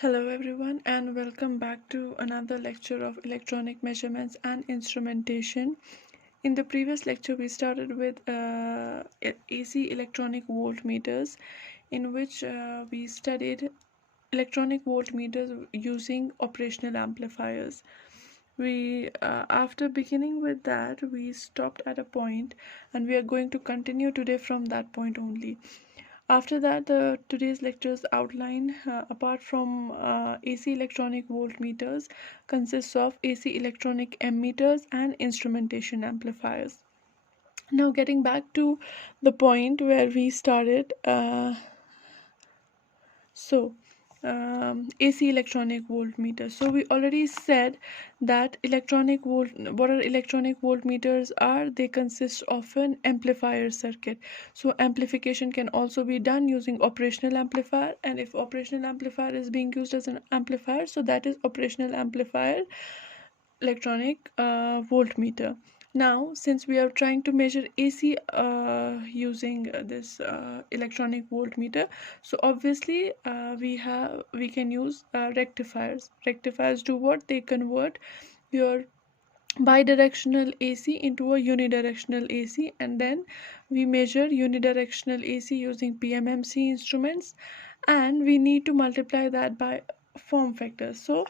Hello everyone and welcome back to another lecture of electronic measurements and instrumentation. In the previous lecture we started with AC electronic voltmeters, in which we studied electronic voltmeters using operational amplifiers. We after beginning with that we stopped at a point, and we are going to continue today from that point only. After that, today's lecture's outline, apart from AC electronic voltmeters, consists of AC electronic ammeters and instrumentation amplifiers. Now, getting back to the point where we started, AC electronic voltmeters. So we already said that what are electronic voltmeters are? They consist of an amplifier circuit. So amplification can also be done using operational amplifier, and if operational amplifier is being used as an amplifier, so that is operational amplifier electronic voltmeter. Now, since we are trying to measure AC using this electronic voltmeter, so obviously we can use rectifiers. Rectifiers do what? They convert your bidirectional AC into a unidirectional AC, and then we measure unidirectional AC using PMMC instruments, and we need to multiply that by form factor. So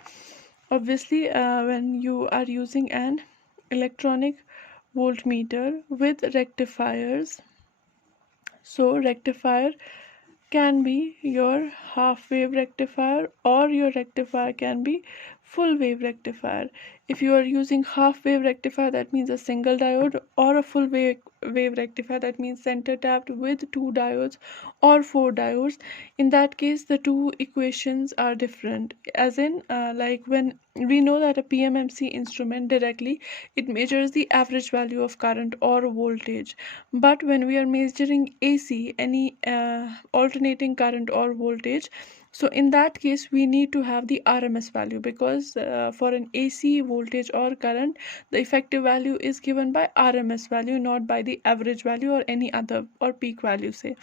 obviously, when you are using an electronic voltmeter with rectifiers, so rectifier can be your half wave rectifier, or your rectifier can be full wave rectifier. If you are using half wave rectifier, that means a single diode, or a full wave rectifier, that means center tapped with two diodes or four diodes. In that case, the two equations are different, as in like when we know that a PMMC instrument directly, it measures the average value of current or voltage, but when we are measuring AC, any alternating current or voltage, so in that case we need to have the RMS value, because for an AC voltage or current, the effective value is given by RMS value, not by the average value or any other or peak value, say.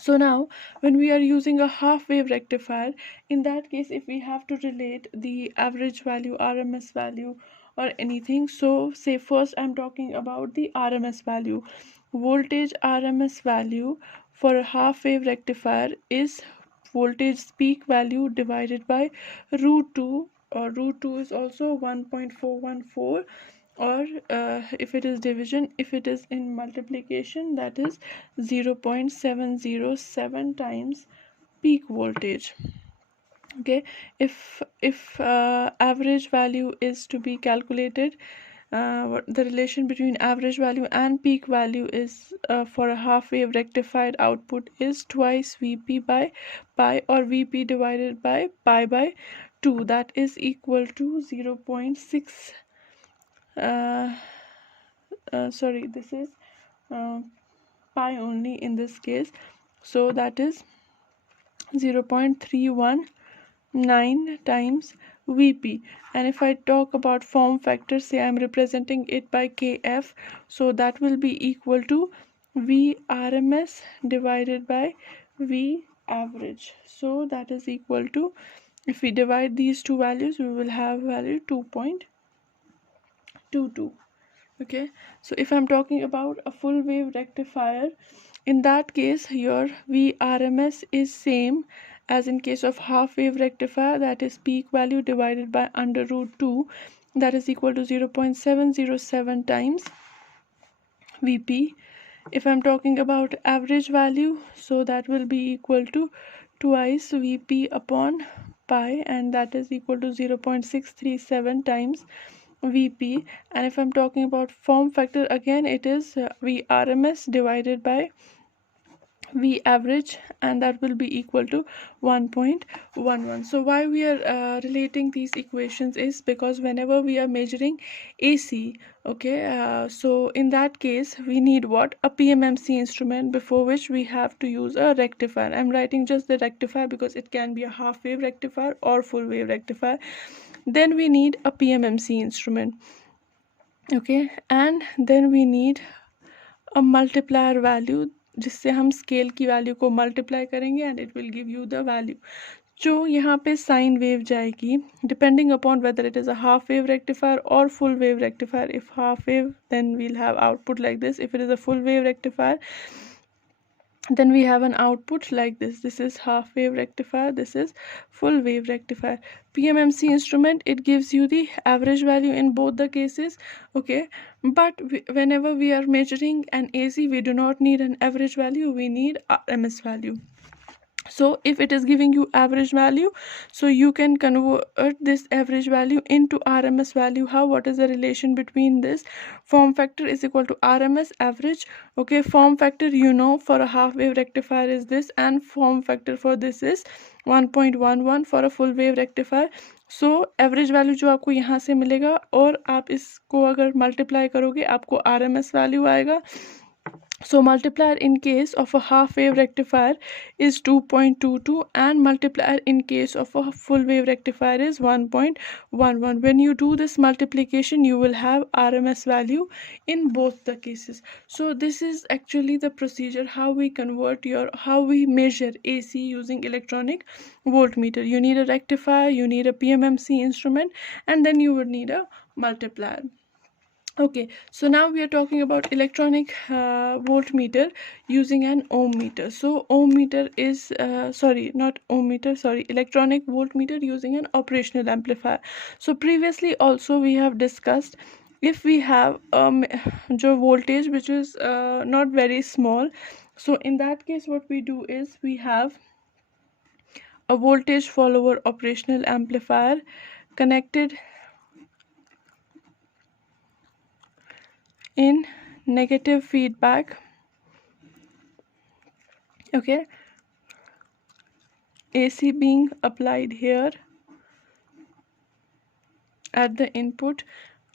So now when we are using a half wave rectifier, in that case, if we have to relate the average value, RMS value, or anything, so say first I'm talking about the RMS value. Voltage RMS value for a half wave rectifier is voltage peak value divided by root 2, or root 2 is also 1.414, or if it is division, if it is in multiplication, that is 0.707 times peak voltage. Okay, if average value is to be calculated, the relation between average value and peak value is, for a half wave rectified output, is twice Vp by pi, or Vp divided by pi by 2, that is equal to 0.6 sorry, this is pi only in this case, so that is 0.319 times Vp. And if I talk about form factor, say I'm representing it by Kf, so that will be equal to Vrms divided by V average. So that is equal to, if we divide these two values, we will have value 2.22. Okay, so if I'm talking about a full wave rectifier, in that case your Vrms is same as in case of half wave rectifier, that is peak value divided by under root 2, that is equal to 0.707 times Vp. If I'm talking about average value, so that will be equal to twice Vp upon pi, and that is equal to 0.637 times Vp. And if I'm talking about form factor, again it is Vrms divided by V average, and that will be equal to 1.11. So why we are relating these equations is because whenever we are measuring AC, okay, so in that case we need what? A PMMC instrument, before which we have to use a rectifier. I'm writing just the rectifier because it can be a half wave rectifier or full wave rectifier. Then we need a PMMC instrument, okay, and then we need a multiplier value, जिससे हम scale की value को multiply करेंगे and it will give you the value. जो यहाँ पे sine wave जाएगी depending upon whether it is a half wave rectifier और full wave rectifier. If half wave, then we'll have output like this. If it is a full wave rectifier, then we have an output like this. This is half wave rectifier, this is full wave rectifier. PMMC instrument, it gives you the average value in both the cases, okay, but whenever we are measuring an AC, we do not need an average value, we need RMS value. So if it is giving you average value, so you can convert this average value into RMS value. How? What is the relation between this? Form factor is equal to RMS average. Okay, form factor, you know, for a half wave rectifier is this, and form factor for this is 1.11 for a full wave rectifier. So average value जो आपको यहाँ से मिलेगा और आप इसको अगर multiply करोगे आपको RMS value आएगा. So multiplier in case of a half wave rectifier is 2.22 and multiplier in case of a full wave rectifier is 1.11. When you do this multiplication, you will have RMS value in both the cases. So this is actually the procedure how we measure AC using electronic voltmeter. You need a rectifier, you need a PMMC instrument, and then you would need a multiplier. Okay, so now we are talking about electronic voltmeter using an ohm meter. So ohm meter is electronic voltmeter using an operational amplifier. So previously also we have discussed, if we have jo voltage which is not very small, so in that case what we do is we have a voltage follower operational amplifier connected in negative feedback. Okay, AC being applied here at the input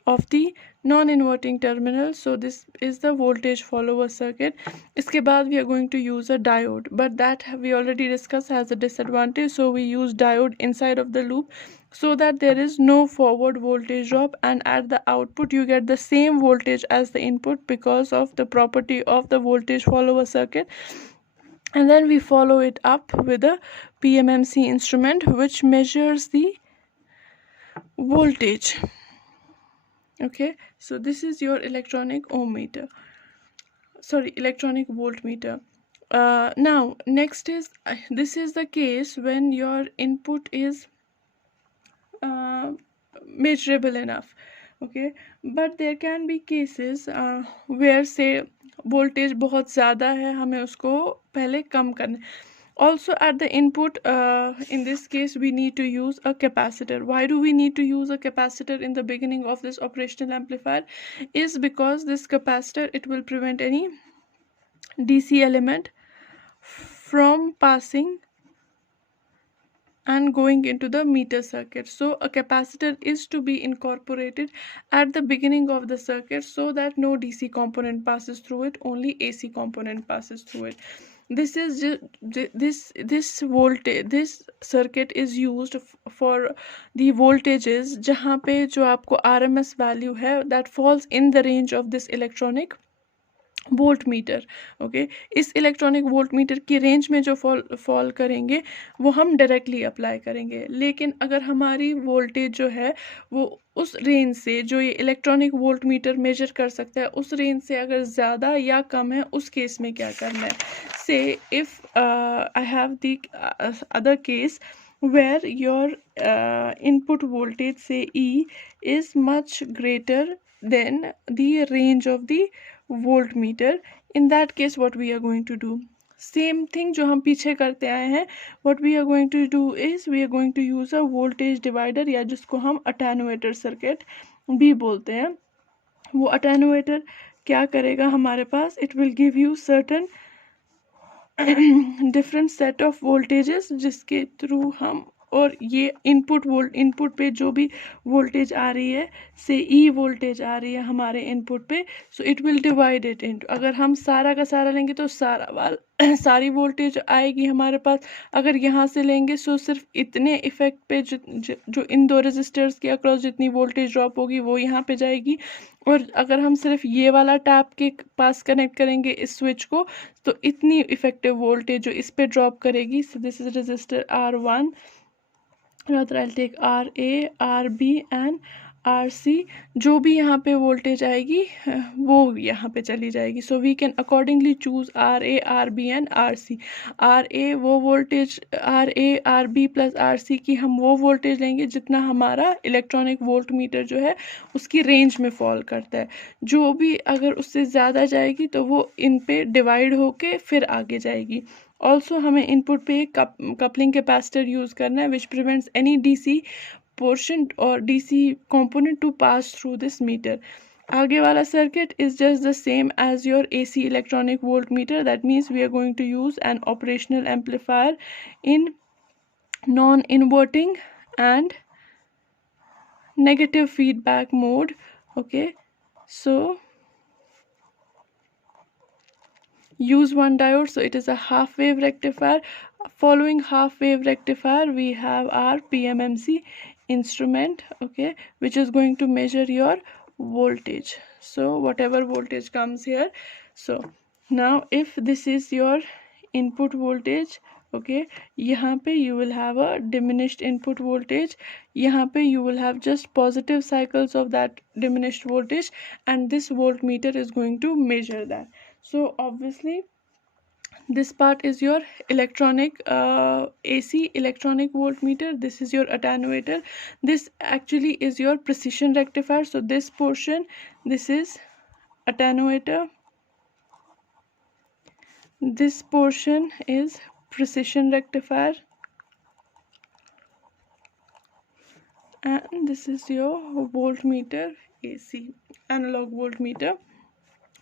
of the non-inverting terminal. So this is the voltage follower circuit. Iske baad we are going to use a diode, but that we already discussed has a disadvantage, so we use diode inside of the loop so that there is no forward voltage drop, and at the output you get the same voltage as the input because of the property of the voltage follower circuit. And then we follow it up with a PMMC instrument which measures the voltage. Okay, so this is your electronic electronic voltmeter. Now next is this is the case when your input is measurable enough. Okay, but there can be cases where say voltage बहुत ज़्यादा है, हमें उसको पहले कम करना. Also at the input, in this case we need to use a capacitor. Why do we need to use a capacitor in the beginning of this operational amplifier? Is because this capacitor, it will prevent any DC element from passing and going into the meter circuit. So a capacitor is to be incorporated at the beginning of the circuit so that no DC component passes through it, only AC component passes through it. This is this voltage, this circuit is used for the voltages जहाँ पे जो आपको RMS value है that falls in the range of this electronic voltmeter. Okay, इस electronic voltmeter की range में जो fall करेंगे वो हम डायरेक्टली अप्लाई करेंगे. लेकिन अगर हमारी वोल्टेज जो है वो उस रेंज से, जो ये इलेक्ट्रॉनिक वोल्टमीटर मेजर कर सकता है, उस रेंज से अगर ज़्यादा या कम है, उस केस में क्या करना है? से if I have the other case where your input voltage say E is much greater than the range of the voltmeter. In that case what we are going to do, same thing जो हम पीछे करते आए हैं, what we are going to do is we are going to use a voltage divider, या जिसको हम attenuator circuit भी बोलते हैं. वो attenuator क्या करेगा हमारे पास? It will give you certain different set of voltages जिसके थ्रू हम और ये इनपुट पे जो भी वोल्टेज आ रही है, से ई वोल्टेज आ रही है हमारे इनपुट पे, so it will divide it into, अगर हम सारा का सारा लेंगे तो सारी वोल्टेज आएगी हमारे पास। अगर यहाँ से लेंगे सो सिर्फ इतने इफेक्ट पे जो इन दो रेजिस्टर्स के अक्रॉस जितनी वोल्टेज ड्रॉप होगी वो यहाँ पे जाएगी। और अगर हम सिर्फ ये वाला टैप के पास कनेक्ट करेंगे इस स्विच को, तो इतनी इफेक्टिव वोल्टेज जो इस पे ड्रॉप करेगी। So this is register R1, rather I'll take RA, RB and RC, जो भी यहाँ पे वोल्टेज आएगी वो यहाँ पे चली जाएगी। So we can accordingly choose RA, RB and RC। RA वो voltage, RA, RB plus RC की हम वो वोल्टेज लेंगे जितना हमारा इलेक्ट्रॉनिक वोल्ट मीटर जो है उसकी रेंज में फॉल करता है। जो भी अगर उससे ज़्यादा जाएगी तो वो इन पे डिवाइड होके फिर आगे जाएगी। ऑल्सो हमें इनपुट पे एक कपलिंग कैपेसिटर यूज़ करना है which prevents any DC portion और DC component to pass through this meter. आगे वाला circuit is just the same as your AC electronic voltmeter, that means we are going to use an operational amplifier in non inverting and negative feedback mode. Okay, so use one diode, so it is a half wave rectifier. Following half wave rectifier we have our PMMC instrument, okay, which is going to measure your voltage. So whatever voltage comes here, so now if this is your input voltage, okay, यहाँ पे you will have a diminished input voltage, यहाँ पे you will have just positive cycles of that diminished voltage, and this voltmeter is going to measure that. So obviously this part is your electronic AC electronic voltmeter, this is your attenuator, this actually is your precision rectifier. So this portion, this is attenuator, this portion is precision rectifier, and this is your voltmeter, AC analog voltmeter.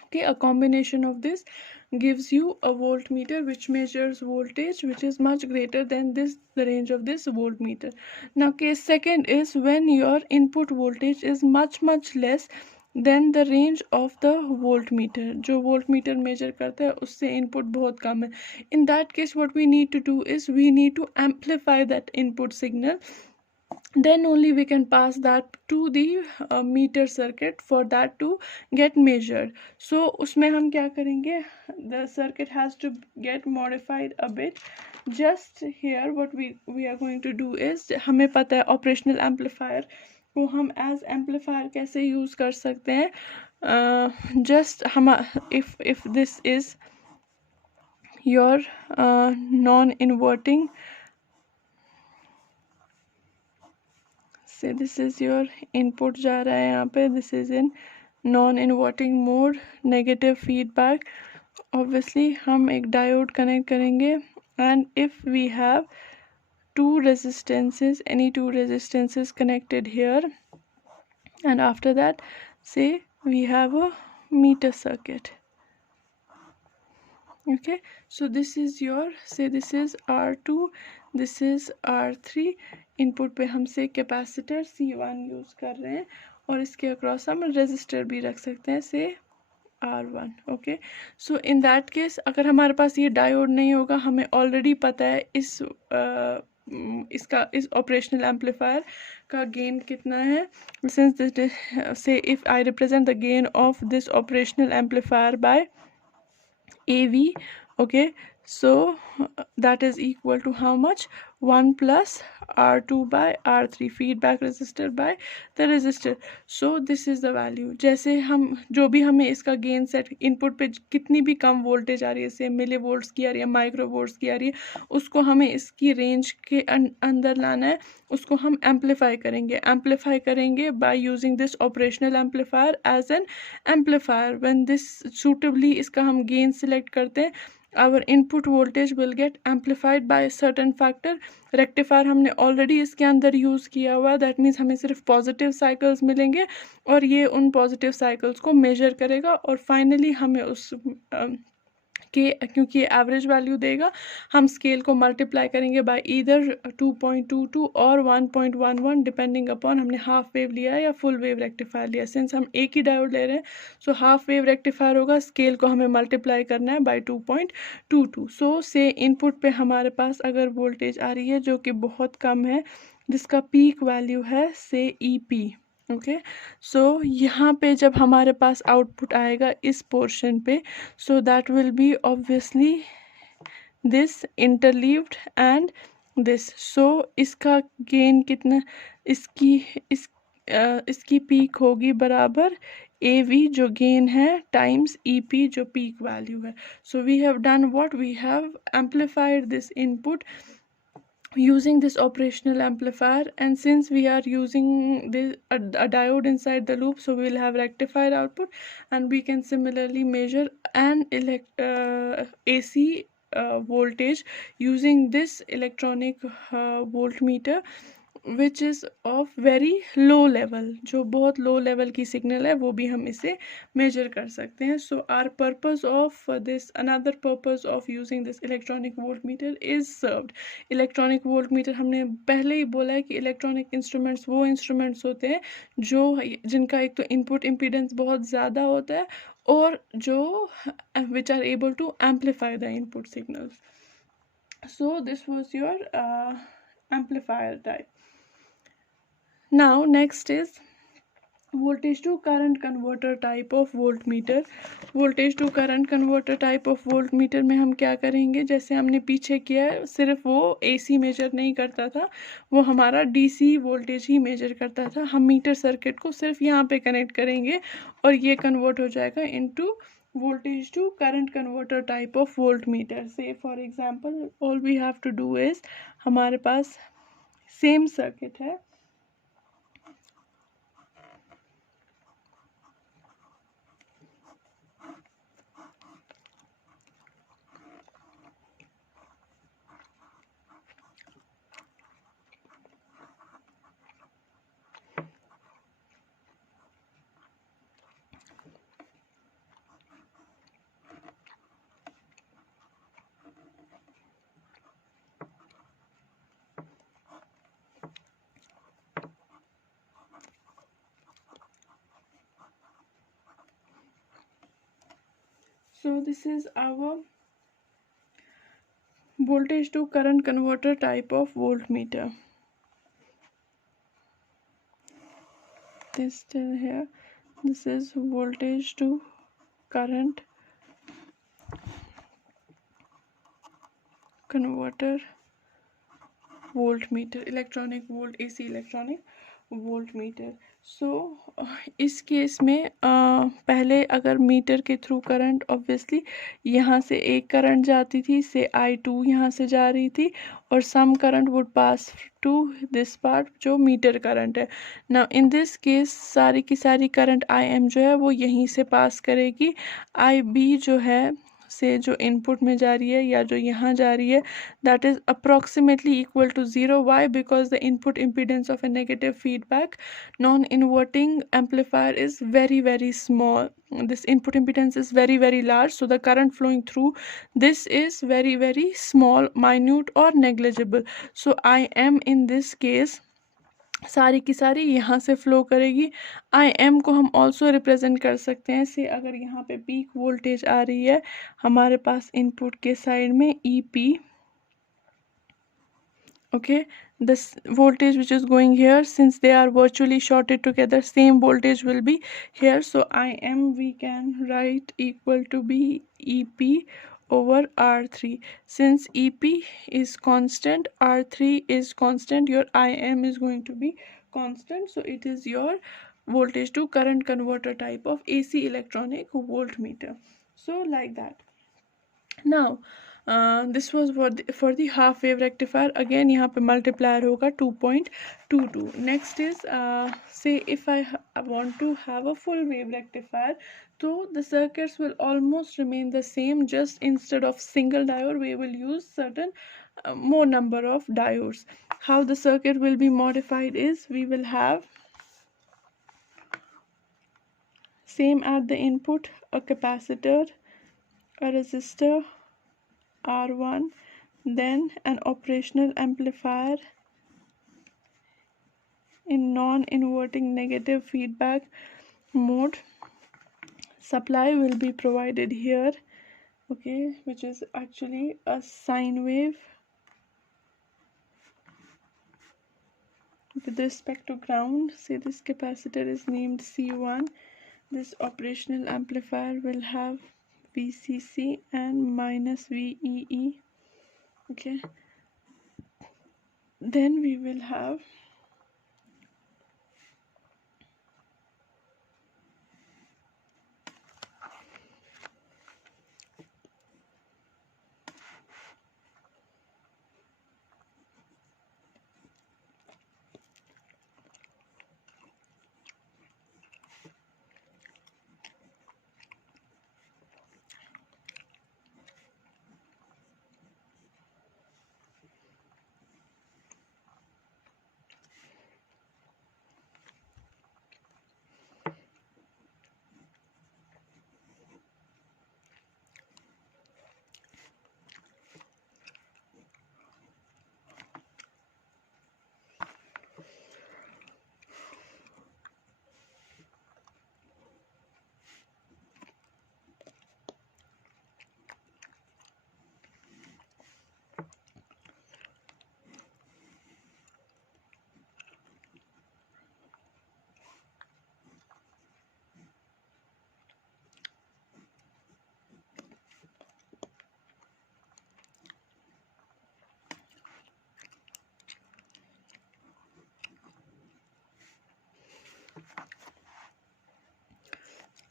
Okay, a combination of this gives you a voltmeter which measures voltage which is much greater than this, the range of this voltmeter. Now case second is when your input voltage is much less then the range of the voltmeter, जो voltmeter measure करता है उससे input बहुत कम है. In that case what we need to do is we need to amplify that input signal, then only we can pass that to the meter circuit for that to get measured. So उसमें हम क्या करेंगे, the circuit has to get modified a bit. Just here what we are going to do is, हमें पता है operational amplifier को हम as amplifier कैसे use कर सकते हैं. Just हम if this is your non-inverting, say this is your input जा रहा है यहाँ पे, this is in non-inverting mode, negative feedback. Obviously हम एक diode connect करेंगे, and if we have two resistances, any two resistances connected here, and after that say we have a meter circuit. Okay, so this is your, say this is R2, this is R3. Input पे हम से capacitor C1 use कर रहे हैं और इसके across हम resistor भी रख सकते हैं, से R1. Okay, so in that case अगर हमारे पास ये डायोड नहीं होगा, हमें ऑलरेडी पता है इस ऑपरेशनल एम्पलीफायर का गेन कितना है. सिंस से if I represent the gain of this operational amplifier by AV, okay, so that is equal to how much, 1 plus R2 by R3, feedback resistor by the resistor. So this is the value. जैसे हम जो भी हमें इसका gain set, input पे कितनी भी कम voltage आ रही है, से मिली वोल्ट्स की आ रही है, माइक्रो वोल्ट्स की आ रही है, उसको हमें इसकी रेंज के अंदर लाना है, उसको हम एम्पलीफाई करेंगे by using this operational amplifier as an amplifier. When this suitably इसका हम गेन सिलेक्ट करते हैं, our input voltage will get amplified by a certain factor. Rectifier हमने ऑलरेडी इसके अंदर यूज़ किया हुआ, दैट मीन्स हमें सिर्फ पॉजिटिव साइकिल्स मिलेंगे और ये उन पॉजिटिव साइकिल्स को मेजर करेगा और फाइनली हमें उस कि क्योंकि ये एवरेज वैल्यू देगा, हम स्केल को मल्टीप्लाई करेंगे बाय ईदर 2.22 और 1.11 डिपेंडिंग अपॉन हमने हाफ वेव लिया है या फुल वेव रेक्टिफायर लिया। सिंस हम एक ही डायोड ले रहे हैं, सो हाफ वेव रेक्टिफायर होगा, स्केल को हमें मल्टीप्लाई करना है बाय 2.22। सो से इनपुट पे हमारे पास अगर वोल्टेज आ रही है जो कि बहुत कम है, जिसका पीक वैल्यू है से EP, ओके। सो यहाँ पे जब हमारे पास आउटपुट आएगा इस पोर्शन पे, so that will be obviously this interleaved and this, so इसका गेन कितना, इसकी इस इसकी पीक होगी बराबर AV जो गेन है टाइम्स EP जो पीक वैल्यू है। so we have done what, we have amplified this input using this operational amplifier, and since we are using this a diode inside the loop, so we will have rectified output, and we can similarly measure an AC voltage using this electronic voltmeter, which is of very low level, जो बहुत low level की signal है वो भी हम इसे major कर सकते हैं। So our purpose of this, another purpose of using this electronic voltmeter is served. Electronic voltmeter हमने पहले ही बोला है कि इलेक्ट्रॉनिक इंस्ट्रूमेंट्स वो इंस्ट्रूमेंट्स होते हैं जो जिनका एक तो इनपुट इम्पीडेंस बहुत ज़्यादा होता है और जो which are able to amplify the input signals. So this was your amplifier type. Now next is voltage to current converter type of voltmeter. voltage to current converter type of voltmeter में हम क्या करेंगे, जैसे हमने पीछे किया है, सिर्फ वो AC मेजर नहीं करता था, वो हमारा DC वोल्टेज ही मेजर करता था। हम मीटर सर्किट को सिर्फ यहाँ पे कनेक्ट करेंगे और ये कन्वर्ट हो जाएगा into voltage to current converter type of voltmeter. Say for example, all we have to do is, हमारे पास सेम सर्किट है, so this is our voltage to current converter type of voltmeter. This still here, this is voltage to current converter voltmeter, electronic volt AC electronic voltmeter. सो इस case में पहले अगर metre के through current, obviously यहाँ से एक current जाती थी, से I2 यहाँ से जा रही थी, और some current would pass to this part जो मीटर करंट है। नाउ इन दिस केस सारी की सारी करंट IM जो है वो यहीं से पास करेगी। IB जो है से जो इनपुट में जा रही है या जो यहाँ जा रही है, that is approximately equal to 0. Why? Because the input impedance of a negative feedback non-inverting amplifier is very small. This input impedance is very large, so the current flowing through this is very small, minute or negligible. So I am in this case सारी की सारी यहाँ से flow करेगी। IM को हम also represent कर सकते हैं, से अगर यहाँ पे पीक वोल्टेज आ रही है हमारे पास इनपुट के साइड में EP, okay, this voltage which is going here, since they are virtually shorted together, same voltage will be here, so IM we can write equal to be EP over R3. Since EP is constant, R3 is constant, your IM is going to be constant, so it is your voltage to current converter type of AC electronic voltmeter. So like that. Now this was for the half wave rectifier. Again यहाँ पे multiplier होगा 2.22. Next is say if I want to have a full wave rectifier, so the circuits will almost remain the same, just instead of single diode we will use certain more number of diodes. How the circuit will be modified is, we will have same at the input a capacitor, a resistor R1, then an operational amplifier in non-inverting negative feedback mode. Supply will be provided here, okay, which is actually a sine wave with respect to ground. Say this capacitor is named C1. This operational amplifier will have VCC and minus VEE, okay. Then we will have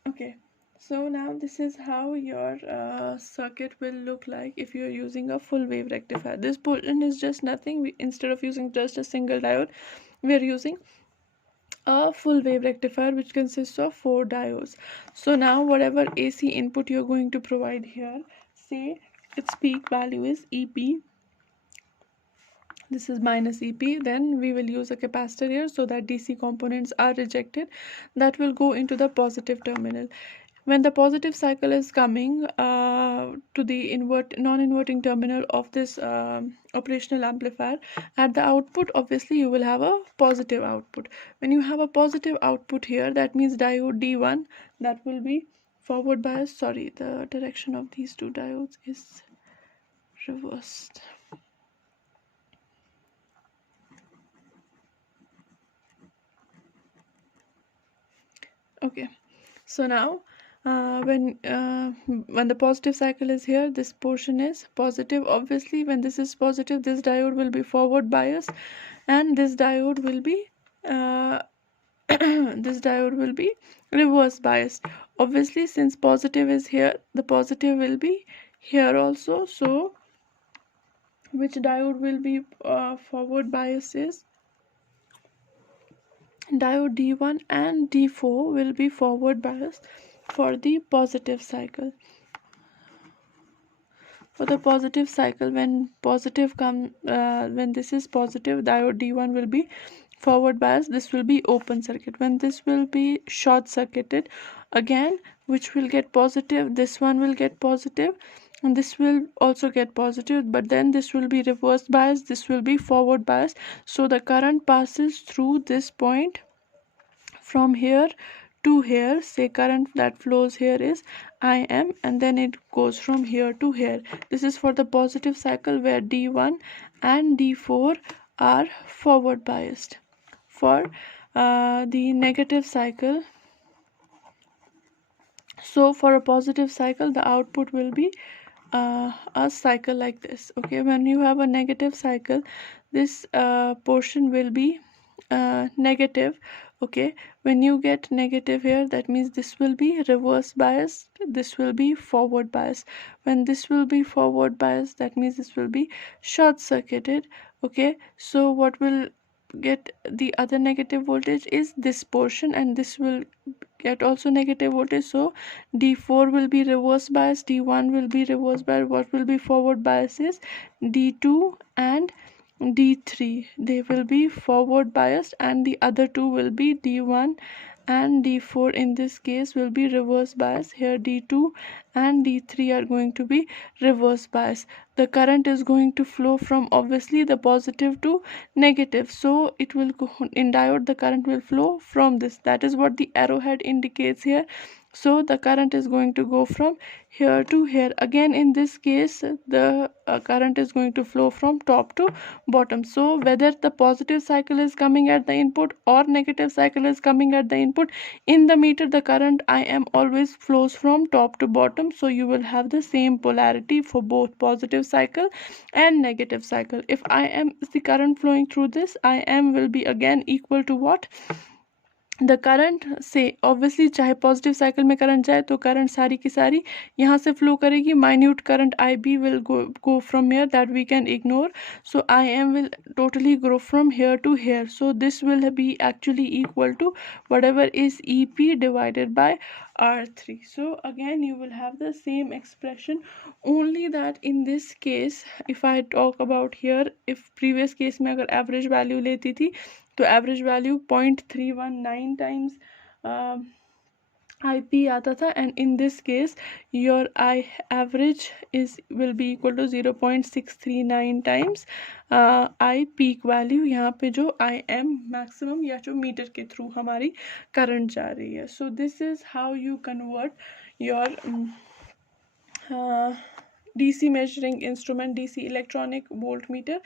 okay. So now this is how your circuit will look like if you're using a full wave rectifier. This portion is just nothing. Instead of using just a single diode, we are using a full wave rectifier which consists of 4 diodes. So now whatever AC input you're going to provide here, say its peak value is EP, this is minus EP, then we will use a capacitor here so that DC components are rejected. That will go into the positive terminal. When the positive cycle is coming to the non-inverting terminal of this operational amplifier, at the output obviously you will have a positive output. When you have a positive output here, that means diode D1 that will be forward bias. Sorry, the direction of these two diodes is reversed. Okay, so now when the positive cycle is here, this portion is positive. Obviously when this is positive, this diode will be forward bias, and this diode will be this diode will be reverse biased. Obviously since positive is here, the positive will be here also. So which diode will be forward bias is diode D1, and D4 will be forward bias for the positive cycle. For the positive cycle, when this is positive, diode D1 will be forward bias. This will be open circuit. When this will be short circuited, again which will get positive, this one will get positive, and this will also get positive, but then this will be reverse bias, this will be forward bias. So the current passes through this point from here to here. Say current that flows here is IM, and then it goes from here to here. This is for the positive cycle where D1 and D4 are forward biased. For the negative cycle, so for a positive cycle, the output will be a cycle like this. Okay, when you have a negative cycle, this portion will be negative. Okay, when you get negative here, that means this will be reverse bias, this will be forward bias. When this will be forward bias, that means this will be short circuited. Okay, so what will get the other negative voltage is this portion, and this will get also negative voltage. So D4 will be reverse bias, D1 will be reverse bias. What will be forward bias is D2 and D3. They will be forward biased, and the other two will be D1 and D4 in this case will be reverse bias. Here D2 and D3 are going to be reverse bias. The current is going to flow from obviously the positive to negative, so it will go in diode. The current will flow from this, that is what the arrowhead indicates here. So the current is going to go from here to here. Again in this case the current is going to flow from top to bottom. So whether the positive cycle is coming at the input or negative cycle is coming at the input, in the meter the current IM always flows from top to bottom. So you will have the same polarity for both positive cycle and negative cycle. If IM is the current flowing through this, IM will be again equal to what? The current से obviously चाहे positive cycle में current जाए तो current सारी की सारी यहाँ से फ्लो करेगी. Minute current I B will go from here that we can ignore. So IM will totally grow from here to here. So this will be actually equal to whatever is EP divided by R3. So again you will have the same expression, only that in this case if I talk about here, if previous case में अगर average value लेती थी तो average value 0.319 times IP आता था, and in this case your I average is will be equal to 0.639 times I peak value, यहाँ पे जो IM मैक्सिमम या जो मीटर के थ्रू हमारी करंट जा रही है. सो this is how you convert your DC measuring instrument, DC electronic voltmeter,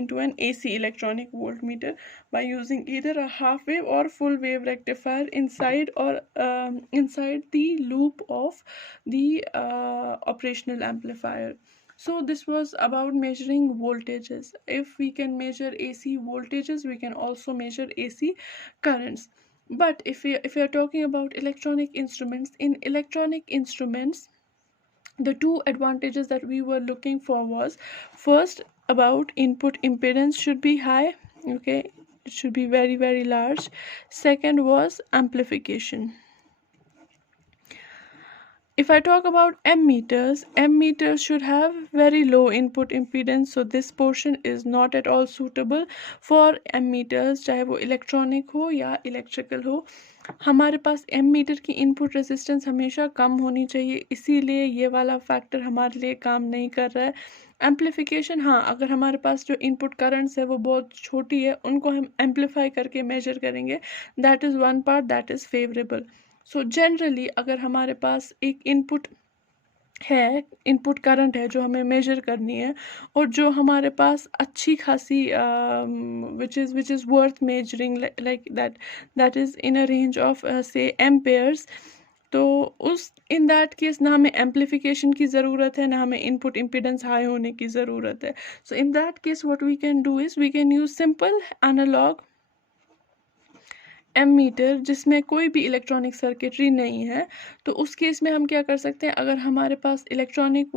into an AC electronic voltmeter by using either a half wave or full wave rectifier inside or inside the loop of the operational amplifier. So this was about measuring voltages. If we can measure AC voltages, we can also measure AC currents. But if we are talking about electronic instruments, in electronic instruments the two advantages that we were looking for was, first, about input impedance should be high, okay, it should be very very large. Second was amplification. If I talk about M meters should have very low input impedance, so this portion is not at all suitable for M meters, चाहे वो electronic हो या electrical हो. हमारे पास M metre की input resistance हमेशा कम होनी चाहिए, इसीलिए ये वाला फैक्टर हमारे लिए काम नहीं कर रहा है. एम्पलीफिकेशन, हाँ, अगर हमारे पास जो इनपुट करंट्स है वो बहुत छोटी है, उनको हम एम्पलीफाई करके मेजर करेंगे, that is one part that is favourable. So generally अगर हमारे पास एक इनपुट है, इनपुट करंट है जो हमें मेजर करनी है, और जो हमारे पास अच्छी खासी which is worth measuring like that is in a range of से एम्पेयर्स, तो उस इन दैट केस ना हमें एम्पलीफिकेशन की ज़रूरत है, ना हमें इनपुट इम्पीडेंस हाई होने की ज़रूरत है. So in that case what we can do is we can use simple analogue ammeter जिसमें कोई भी इलेक्ट्रॉनिक सर्किटरी नहीं है. तो उस केस में हम क्या कर सकते हैं, अगर हमारे पास इलेक्ट्रॉनिक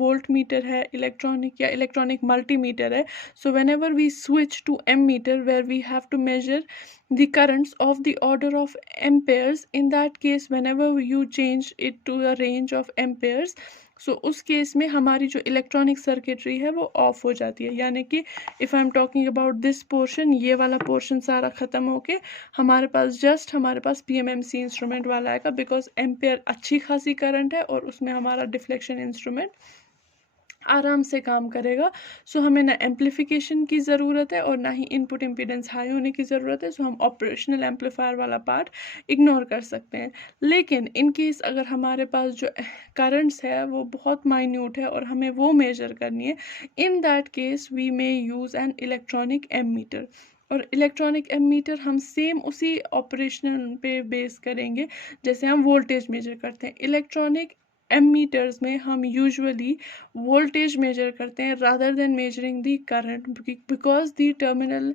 वोल्ट मीटर है, इलेक्ट्रॉनिक या इलेक्ट्रॉनिक मल्टीमीटर है, so whenever we switch to ammeter where we have to measure the currents of the order of amperes, in that case whenever you change it to a range of amperes, so उस case में हमारी जो electronic circuitry है वो of हो जाती है. यानी कि if I am talking about this portion, ये वाला पोर्शन सारा ख़त्म होके हमारे पास PMMC इंस्ट्रूमेंट वाला आएगा, बिकॉज एम्पेयर अच्छी खासी करंट है और उसमें हमारा डिफ्लेक्शन इंस्ट्रूमेंट आराम से काम करेगा. सो हमें ना एम्पलीफिकेशन की ज़रूरत है और ना ही इनपुट इम्पीडेंस हाई होने की ज़रूरत है. सो हम ऑपरेशनल एम्पलीफायर वाला पार्ट इग्नोर कर सकते हैं. लेकिन इन केस अगर हमारे पास जो करंट्स है वो बहुत माइन्यूट है और हमें वो मेजर करनी है, in that case we may use an electronic ammeter. और इलेक्ट्रॉनिक एम मीटर हम सेम उसी ऑपरेशनल पे बेस करेंगे जैसे हम वोल्टेज मेजर करते हैं. इलेक्ट्रॉनिक एम मीटर्स में हम यूजुअली वोल्टेज मेजर करते हैं rather than measuring the current, because the terminal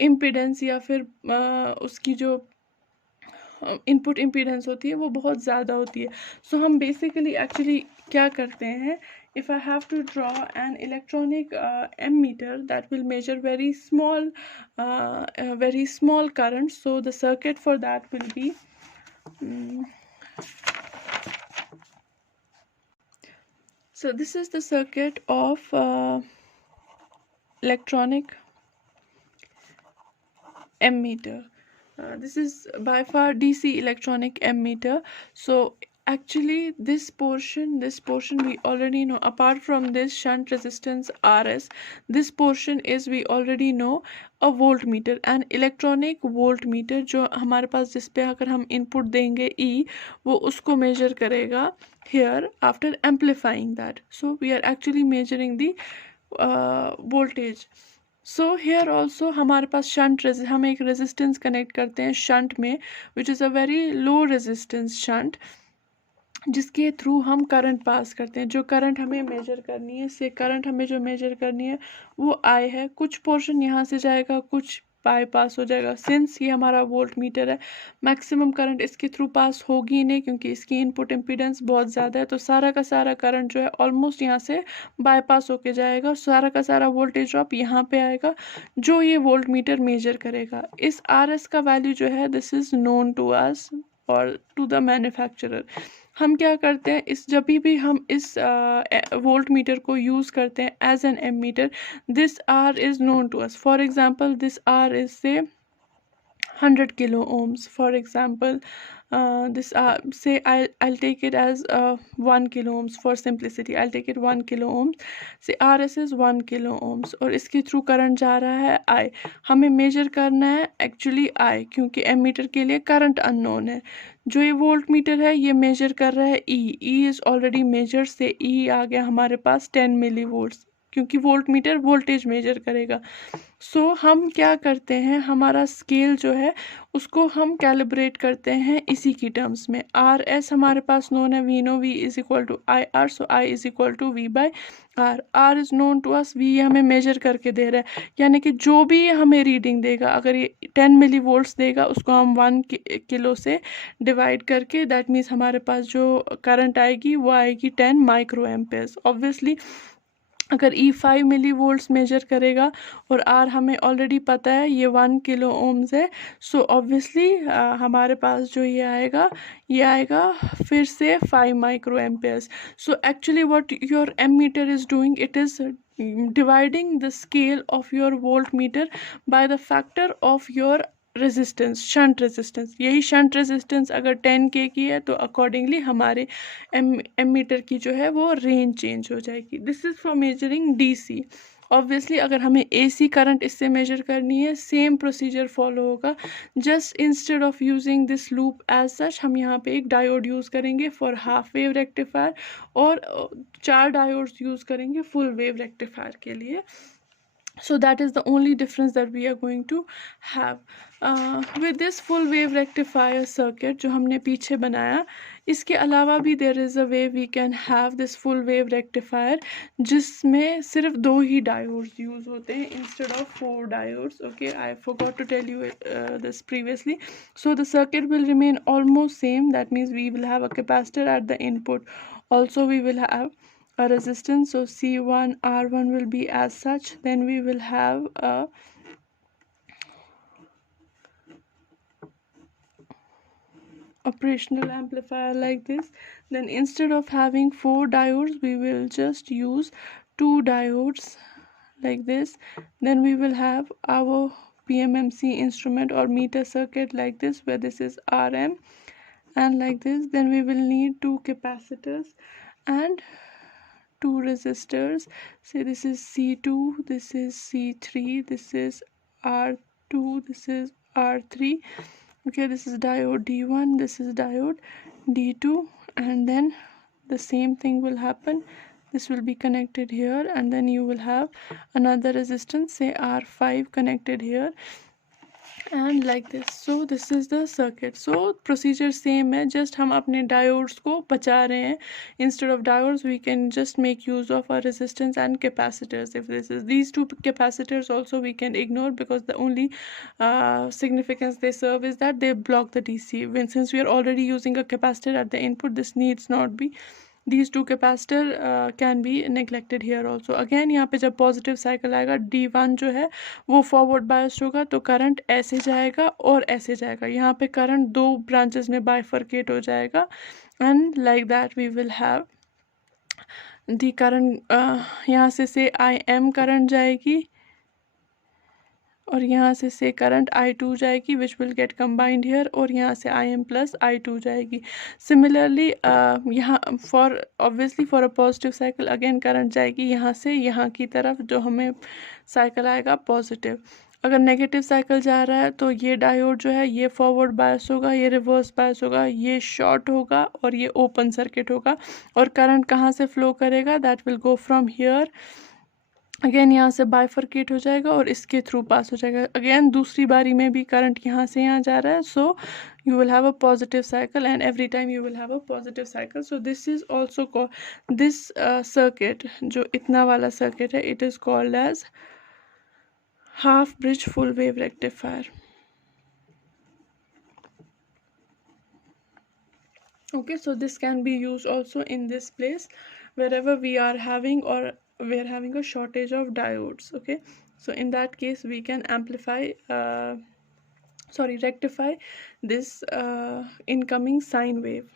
impedance या फिर उसकी जो इनपुट इम्पीडेंस होती है वो बहुत ज़्यादा होती है. सो हम बेसिकली एक्चुअली क्या करते हैं, if I have to draw an electronic ammeter that will measure very small current, so the circuit for that will be so this is the circuit of electronic ammeter. This is by far DC electronic ammeter. So actually this portion we already know. Apart from this shunt resistance RS, this portion is we already know a voltmeter. An electronic voltmeter जो हमारे पास जिस पे अगर हम input देंगे E, वो उसको major करेगा here after amplifying that. So we are actually measuring the voltage. So here also हमारे पास हम एक रेजिस्टेंस कनेक्ट करते हैं शंट में, which is a very low resistance shunt, जिसके थ्रू हम करंट पास करते हैं। जो करंट हमें मेजर करनी है, से करंट हमें जो मेजर करनी है वो आई है। कुछ पोर्शन यहाँ से जाएगा, कुछ बाईपास हो जाएगा। सिंस ये हमारा वोल्ट मीटर है, मैक्सिमम करंट इसके थ्रू पास होगी ही नहीं, क्योंकि इसकी इनपुट इम्पीडेंस बहुत ज़्यादा है। तो सारा का सारा करंट जो है ऑलमोस्ट यहाँ से बाईपास होके जाएगा। सारा का सारा वोल्टेज ड्रॉप यहाँ पे आएगा, जो ये वोल्ट मीटर मेजर करेगा। इस आर एस का वैल्यू जो है, this is known to us और टू द मैन्युफैक्चरर। हम क्या करते हैं, इस जब भी हम इस वोल्ट मीटर को यूज़ करते हैं as an ammeter, this R is known to us. For example this R is say 100 kilo ohms. For example, this say I'll take it as 1 kilo ohms for simplicity. I'll take it 1 kilo ohms. Say RS is 1 kilo ohms और इसके through current जा रहा है I. हमें major करना है actually I, क्योंकि ammeter के लिए करंट अननोन है। जो ये वोल्ट मीटर है ये मेजर कर रहा है E इज़ ऑलरेडी मेजर, से E आ गया हमारे पास 10 मिली वोल्ट्स, क्योंकि वोल्ट मीटर वोल्टेज मेजर करेगा। सो हम क्या करते हैं, हमारा स्केल जो है उसको हम कैलिब्रेट करते हैं इसी की टर्म्स में। आर एस हमारे पास नोन है, we know V is equal to I R, so I is equal to V by R. R is known to us, we हमें मेजर करके दे रहा है, यानी कि जो भी हमें रीडिंग देगा, अगर ये 10 मिली वोल्ट्स देगा उसको हम 1 किलो से डिवाइड करके, दैट मीन्स हमारे पास जो करंट आएगी वो आएगी 10 माइक्रो एम्पेयर्स। ऑब्वियसली अगर ई 5 मिली वोल्ट्स मेजर करेगा और आर हमें ऑलरेडी पता है ये 1 किलो ओम्स है, सो ऑब्वियसली हमारे पास जो ये आएगा फिर से 5 micro amperes. So actually what your ammeter is doing, it is dividing the scale of your voltmeter by the factor of your resistance, shunt resistance. यही शंट रेजिस्टेंस अगर 10 के की है तो अकॉर्डिंगली हमारे एमीटर की जो है वो रेंज चेंज हो जाएगी। This is for measuring DC. Obviously अगर हमें एसी करंट इससे मेजर करनी है, सेम प्रोसीजर फॉलो होगा। Just instead of using this loop as such, हम यहाँ पे एक डायोड यूज़ करेंगे फॉर हाफ वेव रेक्टिफायर, और 4 डायोड्स यूज़ करेंगे फुल वेव रेक्टिफायर के लिए। So that is the only difference that we are going to have with this full wave rectifier circuit जो हमने पीछे बनाया। इसके अलावा भी there is a way we can have this full wave rectifier जिसमें सिर्फ 2 ही diodes use होते हैं instead of 4 diodes. Okay, I forgot to tell you this previously. So the circuit will remain almost same. That means we will have a capacitor at the input. Also we will have a resistance, so C1 R1 will be as such. Then we will have a operational amplifier like this. Then instead of having 4 diodes, we will just use 2 diodes like this. Then we will have our PMMC instrument or meter circuit like this, where this is RM, and like this. Then we will need 2 capacitors and 2 resistors. Say this is C2, this is C3, this is R2, this is R3. Okay, this is diode D1, this is diode D2, and then the same thing will happen. This will be connected here, and then you will have another resistance, say R5, connected here, and like this. So this is the circuit. So procedure same है, just हम अपने diodes को बचा रहे हैं। Instead of diodes we can just make use of our resistance and capacitors. If this is these 2 capacitors also we can ignore, because the only significance they serve is that they block the DC. Since we are already using a capacitor at the input, this needs not be. These 2 capacitor can be neglected here also. Again यहाँ पे जब positive cycle आएगा, D1 जो है वो forward biased होगा, तो current ऐसे जाएगा और ऐसे जाएगा। यहाँ पे करंट 2 ब्रांचेस में बाइफरकेट हो जाएगा, and like that we will have the current. यहाँ से आई एम करंट जाएगी और यहाँ से करंट I2 जाएगी which will get combined here, और यहाँ से IM प्लस I2 जाएगी. सिमिलरली यहाँ for obviously for a positive cycle again current जाएगी यहाँ से यहाँ की तरफ, जो हमें साइकिल आएगा पॉजिटिव. अगर नेगेटिव साइकिल जा रहा है तो ये डायोड जो है ये फॉरवर्ड बायस होगा, ये रिवर्स बायस होगा, ये शॉर्ट होगा और ये ओपन सर्किट होगा. और करंट कहाँ से फ्लो करेगा, that will go from here, again यहाँ से बाइफरकेट हो जाएगा और इसके थ्रू पास हो जाएगा. अगेन दूसरी बारी में भी करंट यहाँ से यहाँ जा रहा है, सो you will have a positive cycle, and every time you will have a positive cycle. So this is also called this circuit, जो इतना वाला circuit है, it is called as half bridge full wave rectifier. Okay, so this can be used also in this place wherever we are having or we are having a shortage of diodes. Okay, so in that case we can rectify this incoming sine wave.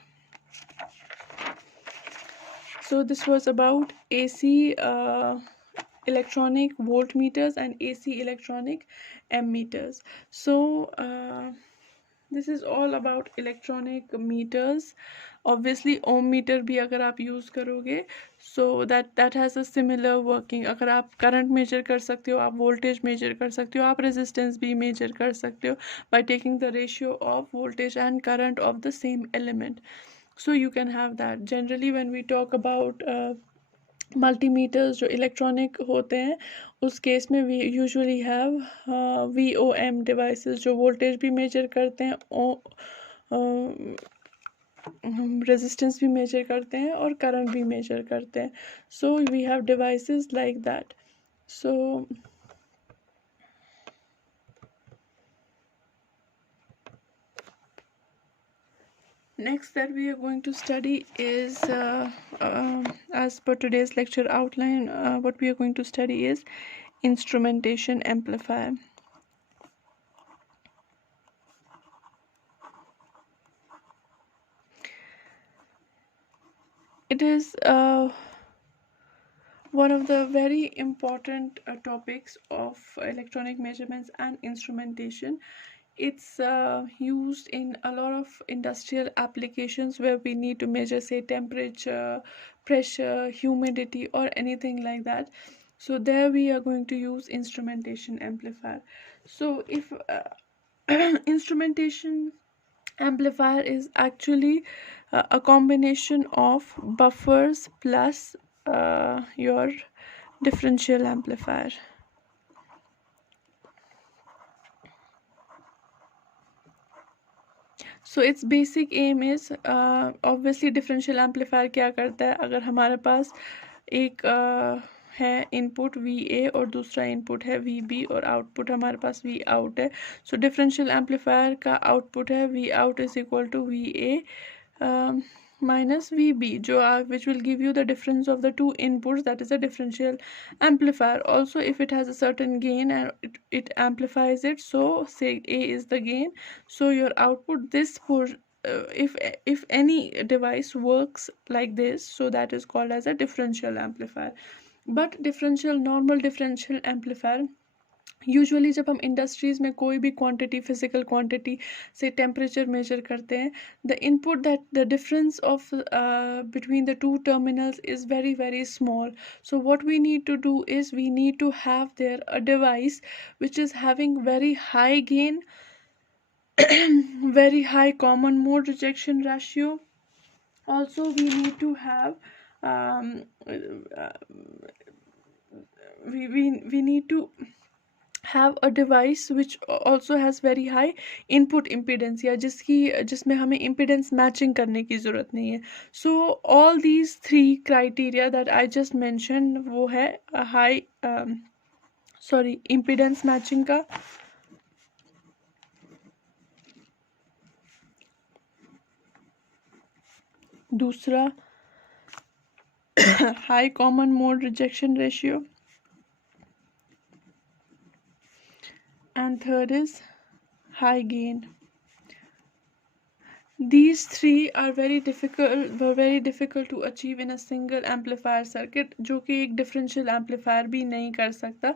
So this was about AC electronic voltmeters and AC electronic ammeters. So this is all about electronic meters. Obviously ohm meter भी अगर आप use करोगे, so that has a similar working. अगर आप current measure कर सकते हो, आप voltage measure कर सकते हो, आप resistance भी measure कर सकते हो by taking the ratio of voltage and current of the same element. So you can have that. Generally when we talk about multimeters जो इलेक्ट्रॉनिक होते हैं, उस केस में we usually have VOM devices जो voltage भी measure करते हैं, resistance भी मेजर करते हैं और करंट भी मेजर करते हैं. So we have devices like that. So next that we are going to study is as per today's lecture outline, what we are going to study is instrumentation amplifier. It is one of the very important topics of electronic measurements and instrumentation. It's used in a lot of industrial applications where we need to measure, say, temperature, pressure, humidity, or anything like that. So there we are going to use instrumentation amplifier. So if instrumentation amplifier is actually a combination of buffers plus your differential amplifier. So its basic aim is obviously differential amplifier क्या करता है, अगर हमारे पास एक है input VA और दूसरा input है VB और आउटपुट हमारे पास Vout है. सो डिफरेंशियल एम्पलीफायर का आउटपुट है Vout is equal to VA minus VB, जो which will give you the difference of the two inputs, that is a differential amplifier. Also if it has a certain gain and it amplifies it, so say A is the gain, so your output this if any device works like this, so that is called as a differential amplifier. But normal differential amplifier usually जब हम industries में कोई भी quantity, physical quantity से temperature measure करते हैं, the input that the difference of between the two terminals is very very small. So what we need to do is we need to have there a device which is having very high gain, very high common mode rejection ratio. Also we need to have we need to have a device which also has very high input impedance, या जिसमें हमें impedance matching करने की ज़रूरत नहीं है. So all these three criteria that I just mentioned वो है high impedance matching का, दूसरा high common mode rejection ratio, and third is high gain. These three are were very difficult to achieve in a single amplifier circuit, जो कि एक differential amplifier भी नहीं कर सकता.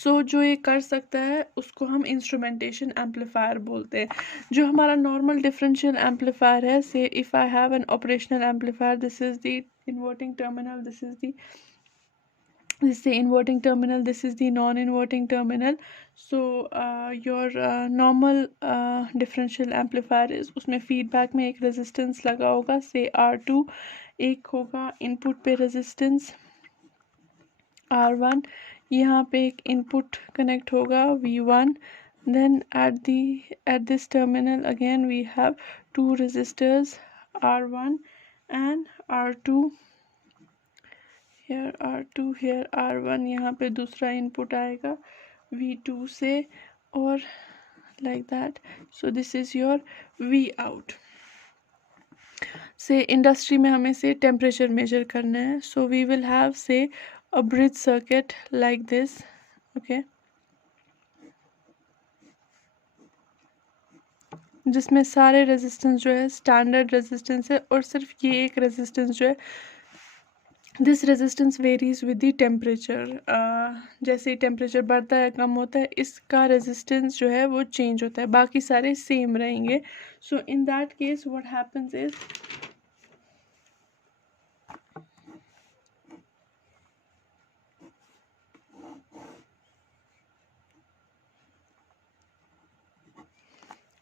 So जो ये कर सकता है उसको हम instrumentation amplifier बोलते हैं. जो हमारा normal differential amplifier है, say if I have an operational amplifier, this is the inverting terminal, this is the inverting terminal, this is the non-inverting terminal. So your normal differential amplifier is उसमें feedback में एक resistance लगा होगा, say R2, एक होगा input पे resistance R1, यहाँ पे एक input connect होगा V1, then at this terminal again we have two resistors R1 and R2, here R2, here R1, यहाँ पे दूसरा इनपुट आएगा V2 से और like that. So this is your V out. से इंडस्ट्री में हमें से टेम्परेचर मेजर करना है, so we will have say a bridge circuit like this, okay, जिसमें सारे रेजिस्टेंस जो है स्टैंडर्ड रेजिस्टेंस है और सिर्फ ये एक रेजिस्टेंस जो है this resistance varies with the temperature. जैसे ही टेम्परेचर बढ़ता है कम होता है इसका रेजिस्टेंस जो है वो चेंज होता है, बाकी सारे सेम रहेंगे. So in that case what happens is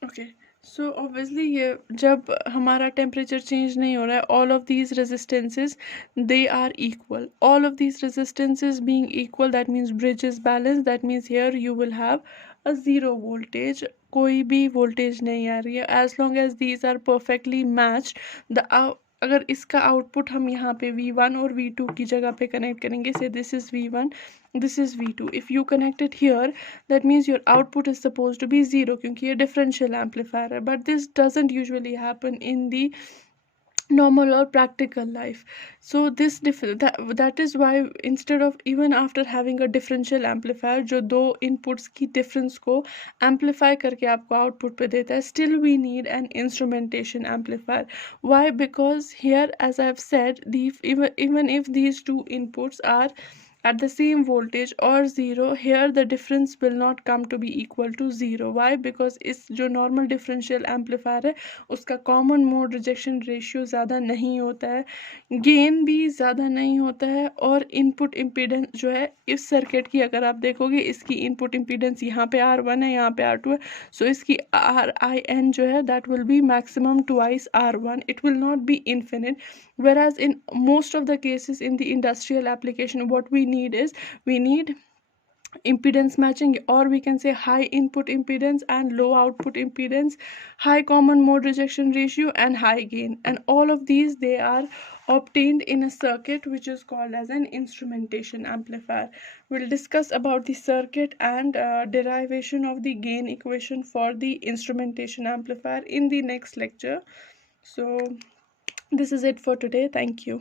okay. So obviously ये जब हमारा टेम्परेचर चेंज नहीं हो रहा है, all of these resistances they are equal, all of these resistances being equal, that means bridge is balance, that means here you will have a zero voltage, कोई भी voltage नहीं आ रही है as long as these are perfectly matched. The अगर इसका output हम यहाँ पे V1 और V2 की जगह पे कनेक्ट करेंगे, से this is V1, this is V2, if you connect it here that means your output is supposed to be 0 क्योंकि ये differential amplifier है, but this doesn't usually happen in the normal or practical life. So that is why instead of even after having a differential amplifier जो दो inputs की difference को amplify करके आपको output पे देता है, still we need an instrumentation amplifier. Why? Because here as I have said, even if these two inputs are at the same voltage or 0, here the difference will not come to be equal to 0. Why? Because इस जो normal differential amplifier है उसका common mode rejection ratio ज़्यादा नहीं होता है, gain भी ज़्यादा नहीं होता है, और input impedance जो है इस circuit की अगर आप देखोगे इसकी input impedance यहाँ पे R1 है, यहाँ पे R2 है, so इसकी RIN जो है that will be maximum twice R1, it will not be infinite. Whereas in most of the cases in the industrial application what we need is we need impedance matching, or we can say high input impedance and low output impedance, high common mode rejection ratio and high gain, and all of these they are obtained in a circuit which is called as an instrumentation amplifier. We'll discuss about the circuit and derivation of the gain equation for the instrumentation amplifier in the next lecture. So this is it for today. Thank you.